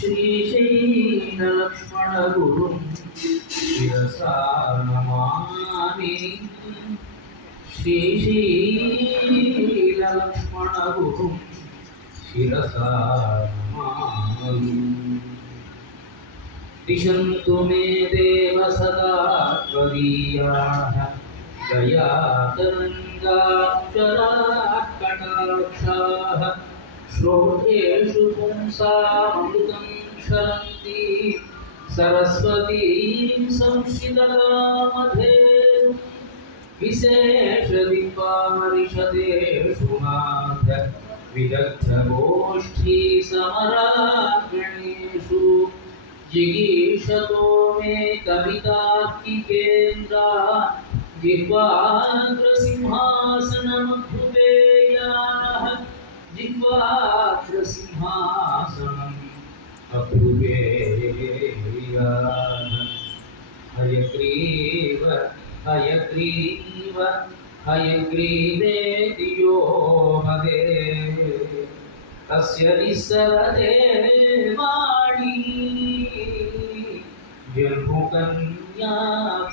श्रीशैलक्ष्मणगुरुं शिरसा नमामि श्रीशैलक्ष्मणगुरुं शिरसा नमामि दिशन्तु मे देव सदा त्वदीयाः। दयातरङ्गाक्षराः श्लोकेषु पुंसामृतं क्षरन्ति। सरस्वतीं संशितकामधे विशेषदिपामरिषदेषु नाथ जिगीषतो मे कवितात्किकेन्द्रा जिह्वाग्रसिंहासनमभ्युत् मात्र सिंहासनम् अभुवे हयग्रीव हयग्रीव हयग्रीवेति यो हरे तस्य निःसरदे वाणी जम्बुकन्या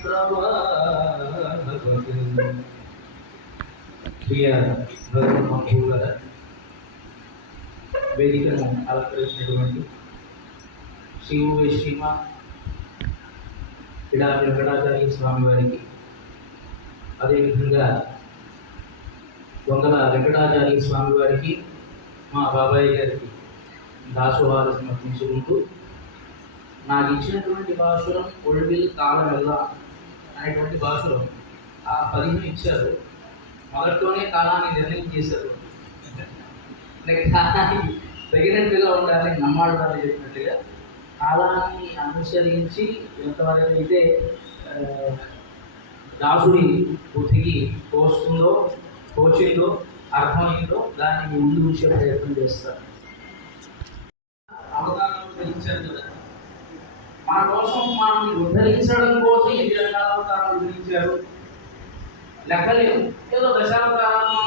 प्रवाभवत् Here, Bhagavan వేదికను అలంకరించినటువంటి శివుడి శ్రీమ ఇడా వెంకటాచార్య స్వామి వారికి అదేవిధంగా వంగల వెంకటాచార్య స్వామి వారికి మా బాబాయ్ గారికి దాసోహాలు సమర్పించుకుంటూ నాకు ఇచ్చినటువంటి భాషలో ఒడివిల్ కాలమెల్ల అనేటువంటి భాషలో ఆ పదిహేను ఇచ్చారు. మొదట్లోనే కాలాన్ని నిర్ణయం చేశారు. కాలాన్ని కాలానికి తగినట్టుగా ఉండాలి నమ్మాడాలి చెప్పినట్టుగా కాలాన్ని అనుసరించి ఎంతవరకు అయితే దాసుడి బుద్ధికి తోస్తుందో కోచిందో అర్థమైందో దాన్ని ముందు ఉంచే ప్రయత్నం చేస్తారు. అవగాహన గ్రహించారు కదా. మన కోసం మనల్ని ఉద్ధరించడం కోసం ఎన్ని రకాల అవతారాలు ఉద్ధరించారు? లెక్కలేము ఏదో దశావతారాలను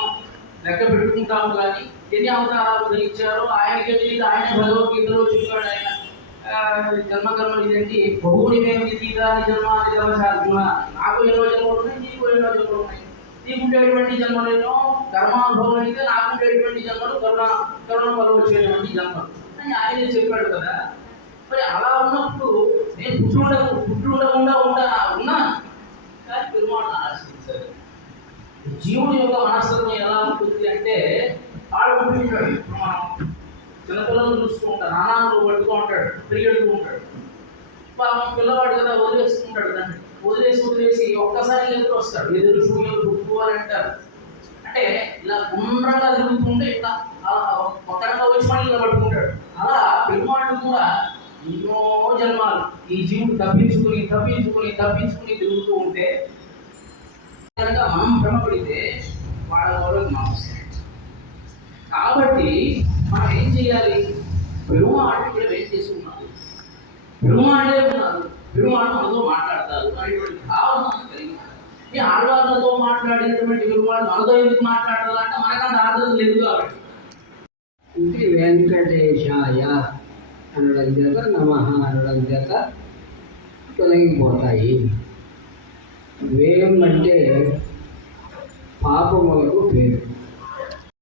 లెక్క పెట్టుకుంటాము కానీ ఎన్ని అవతారాలు ఉద్ధరించారో ఆయనకే తెలియదు ఆయన భగవద్గీతలో చెప్పాడు ఆయన. ఆ, జన్మ కర్మ ఇదేంటి బహువుని మేము తీరాని జన్మ అని జన్మ నాకు ఎన్నో జన్మలు ఉన్నాయి నీకు ఎన్నో జన్మలు ఉన్నాయి. నీకు ఉండేటువంటి ఎన్నో? కర్మానుభవం అయితే నాకు ఉండేటువంటి జన్మలు కరుణ కరుణ వల్ల వచ్చేటువంటి జన్మలు. అని ఆయనే చెప్పాడు కదా మరి అలా ఉన్నప్పుడు నేను పుట్టుండ పుట్టుండకుండా ఉంటానా? ఉన్నా. కానీ పెరుమాణ ఆశ్రయించాలి. జీవుడి యొక్క మనస్తత్వం ఎలా ఉంటుంది అంటే ఆడు పుట్టింటాడు మనం చిన్నపిల్లలను చూస్తూ ఉంటాడు నానాలు పట్టుతూ ఉంటాడు. పరిగెడుతూ ఉంటాడు పాపం పిల్లవాడు కదా వదిలేసుకుంటాడు దాన్ని. వదిలేసి వదిలేసి ఒక్కసారి ఎదురు వస్తాడు. ఎదురు సూర్యులు గుర్తు అని అంటారు అంటే ఇలా గుండ్రంగా తిరుగుతుంటే ఇట్లా అలా పక్కనగా వచ్చి మళ్ళీ ఇలా పట్టుకుంటాడు. అలా పెరుమాళ్ళు కూడా ఎన్నో జన్మాలు ఈ జీవుడు తప్పించుకుని తప్పించుకుని తప్పించుకుని తిరుగుతూ ఉంటే కనుక మనం భ్రమపడితే వాళ్ళ గౌరవం మనం కాబట్టి మనం ఏం చేయాలి? బ్రహ్మ పెరుమాళ్ళు ఇక్కడ ఏం చేసి బ్రహ్మ పెరుమాళ్ళే ఉన్నారు పెరుమాళ్ళు మనతో మాట్లాడతారు అనేటువంటి భావన కలిగి ఈ ఆడవాళ్ళతో మాట్లాడేటువంటి పెరుమాళ్ళు మనతో ఎందుకు మాట్లాడాలంటే మనకంత ఆదరణ లేదు కాబట్టి. ఇది వెంకటేశాయ అనడం చేత నమ అనడం చేత తొలగిపోతాయి. వేం అంటే పాపములకు పేరు.